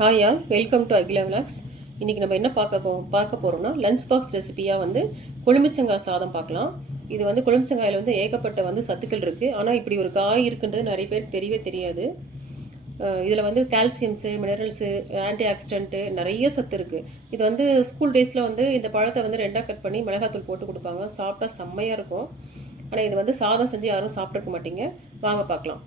Hi all welcome to Akila vlogs இன்றைக்கி நம்ம என்ன பார்க்க போ பார்க்க போகிறோம்னா லஞ்ச் பாக்ஸ் ரெசிபியாக வந்து கொழுமிச்சங்காய் சாதம் பார்க்கலாம். இது வந்து கொழுமிச்சங்காயில் வந்து ஏகப்பட்ட வந்து சத்துக்கள் இருக்குது ஆனால் இப்படி ஒரு காய் இருக்குன்றது நிறைய பேருக்கு தெரியவே தெரியாது. இதில் வந்து கால்சியம்ஸு மினரல்ஸு ஆன்டி ஆக்சிடென்ட்டு நிறைய சத்து இருக்குது இது வந்து ஸ்கூல் டேஸில் வந்து இந்த பழத்தை வந்து ரெண்டாக கட் பண்ணி மிளகாத்தூள் போட்டு கொடுப்பாங்க. சாப்பிட்டா செம்மையாக இருக்கும். ஆனால் இது வந்து சாதம் செஞ்சு யாரும் சாப்பிட்ருக்க மாட்டீங்க. வாங்க பார்க்கலாம்.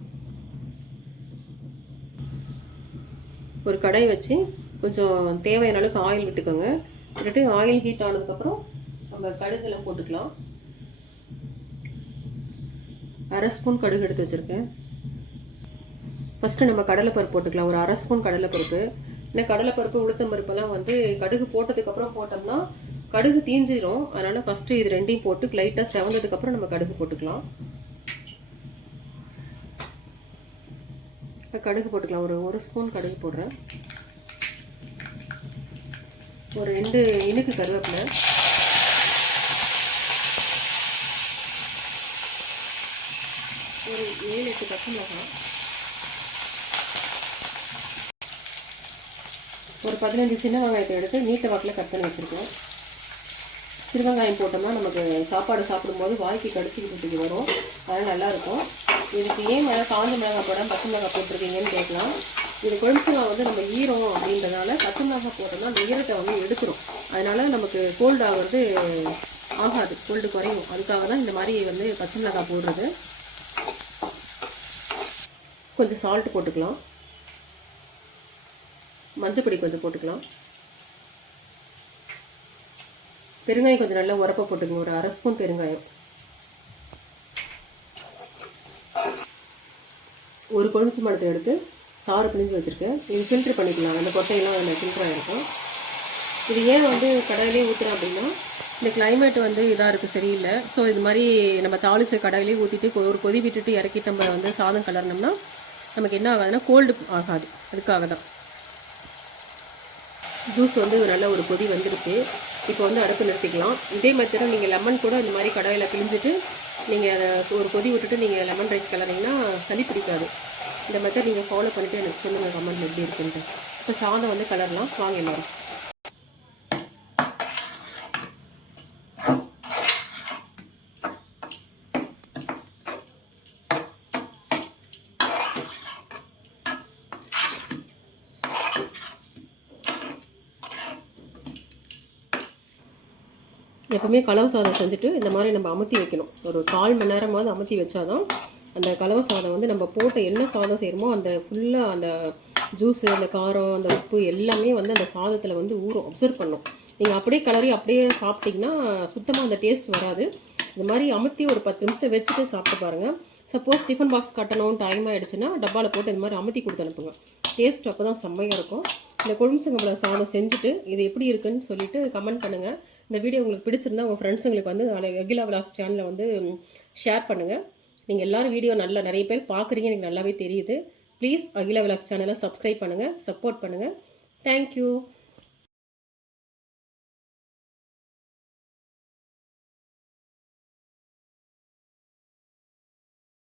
ஒரு கடாய் வச்சு கொஞ்சம் தேவையான அளவுக்கு ஆயில் விட்டுக்கோங்க. விட்டுட்டு ஆயில் ஹீட் ஆனதுக்கப்புறம் நம்ம கடுகுல போட்டுக்கலாம். அரை ஸ்பூன் கடுகு எடுத்து வச்சுருக்கேன். ஃபஸ்ட்டு நம்ம கடலைப்பருப்பு போட்டுக்கலாம். ஒரு அரை ஸ்பூன் கடலைப்பருப்பு. ஏன்னா கடலைப்பருப்பு உளுத்தம் பருப்பெல்லாம் வந்து கடுகு போட்டதுக்கப்புறம் போட்டோம்னா கடுகு தீஞ்சிரும். அதனால் ஃபஸ்ட்டு இது ரெண்டையும் போட்டு லைட்டாக செவந்ததுக்கப்புறம் நம்ம கடுகு போட்டுக்கலாம். இப்போ கடுகு போட்டுக்கலாம். ஒரு ஒரு ஸ்பூன் கடுகு போடுறேன். ஒரு ரெண்டு இனுக்கு கருவேப்பிலை. ஒரு ஏழு எட்டு பச்சை மிளகாய். ஒரு பதினஞ்சு சின்ன வெங்காயத்தை எடுத்து நீட்ட வாக்கில் கட் பண்ணி வச்சுருக்கோம். சிறுவெங்காயம் போட்டோம்னா நமக்கு சாப்பாடு சாப்பிடும்போது வாய்க்கு கடிச்சிக்கிட்டு வரும். அதனால் நல்லாயிருக்கும். இதுக்கு ஏன் மேலே காஞ்ச மிளகாய் போட பச்சை மிளகாய் போட்டிருக்கீங்கன்னு கேட்கலாம். இது கொழும்புலாம் வந்து நம்ம ஈரம் அப்படின்றதுனால பச்சை மிளகாய் போட்டோம்னா அந்த ஈரத்தை வந்து எடுக்கிறோம் அதனால் நமக்கு கோல்டு ஆகிறது ஆகாது. கோல்டு குறையும். அதுக்காக தான் இந்த மாதிரி வந்து பச்சை மிளகாய் போடுறது. கொஞ்சம் சால்ட் போட்டுக்கலாம். மஞ்சப்பொடி கொஞ்சம் போட்டுக்கலாம். பெருங்காயம் கொஞ்சம் நல்லா உரப்ப போட்டுக்கோங்க. ஒரு அரை ஸ்பூன் பெருங்காயம். ஒரு கொழுச்சி மரத்தை எடுத்து சாறு பிழிஞ்சு வச்சுருக்கேன். இது ஃபில்ட்ரு பண்ணிக்கலாம். அந்த கொட்டையெல்லாம் அதில் ஃபில்டர் ஆகிருக்கும் இது ஏன் வந்து கடையிலேயே ஊற்றுறேன் அப்படின்னா இந்த கிளைமேட் வந்து இதாக இருக்குது சரியில்லை. ஸோ இது மாதிரி நம்ம தாளிச்ச கடையிலேயே ஊற்றிட்டு ஒரு கொதி விட்டுட்டு இறக்கிட்டு நம்ம வந்து சாதம் கலர்னோம்னா நமக்கு என்ன ஆகாதுன்னா கோல்டு ஆகாது. அதுக்காக தான் ஜூஸ் வந்து நல்ல ஒரு கொதி வந்துருக்கு. இப்போ வந்து அடுப்பு நிறுத்திக்கலாம். இதே மாதிரி நீங்கள் லெமன் கூட இந்த மாதிரி கடாயில் பிழிஞ்சிட்டு நீங்கள் அதை ஒரு கொதி விட்டுட்டு நீங்கள் லெமன் ரைஸ் கலரிங்கன்னா சளி பிடிக்காது. இந்த மெத்தட் நீங்கள் ஃபாலோ பண்ணிவிட்டு எனக்கு சொல்லுங்கள் கமெண்ட் எப்படி இருக்குன்ட்டு. இப்போ சாதம் வந்து கலரலாம். வாங்க எல்லாரும். எப்பவுமே கலவை சாதம் செஞ்சுட்டு இந்த மாதிரி நம்ம அமுத்தி வைக்கணும். ஒரு கால் மணி நேரமாவது அமுத்தி வச்சாதான் அந்த கலவை சாதம் வந்து நம்ம போட்ட என்ன சாதம் செய்கிறோமோ அந்த ஃபுல்லாக அந்த ஜூஸு அந்த காரம் அந்த உப்பு எல்லாமே வந்து அந்த சாதத்தில் வந்து ஊறும் அப்சர்வ் பண்ணும். நீங்கள் அப்படியே கலரி அப்படியே சாப்பிட்டிங்கன்னா சுத்தமாக அந்த டேஸ்ட் வராது. இந்த மாதிரி அமுத்தி ஒரு பத்து நிமிஷம் வச்சுட்டு சாப்பிட்டு பாருங்கள் சப்போஸ் டிஃபன் பாக்ஸ் கட்டணும் டைம் ஆகிடுச்சுன்னா டப்பாவில் போட்டு இந்த மாதிரி அமுத்தி கொடுத்து அனுப்புங்க. டேஸ்ட் அப்போ தான் செம்மையாக இருக்கும். இந்த கொழும்புச்சங்கம்பளம் சாதம் செஞ்சுட்டு இது எப்படி இருக்குன்னு சொல்லிட்டு கமெண்ட் பண்ணுங்கள் இந்த வீடியோ உங்களுக்கு பிடிச்சிருந்தா உங்கள் ஃப்ரெண்ட்ஸுங்களுக்கு வந்து அகிலா விலாஸ் சேனலில் வந்து ஷேர் பண்ணுங்கள் நீங்கள் எல்லோரும் வீடியோ நல்லா நிறைய பேர் பார்க்குறீங்க எனக்கு நல்லாவே தெரியுது. ப்ளீஸ் அகிலா விலாஸ் சேனலை சப்ஸ்கிரைப் பண்ணுங்கள் சப்போர்ட் பண்ணுங்கள் தேங்க்யூ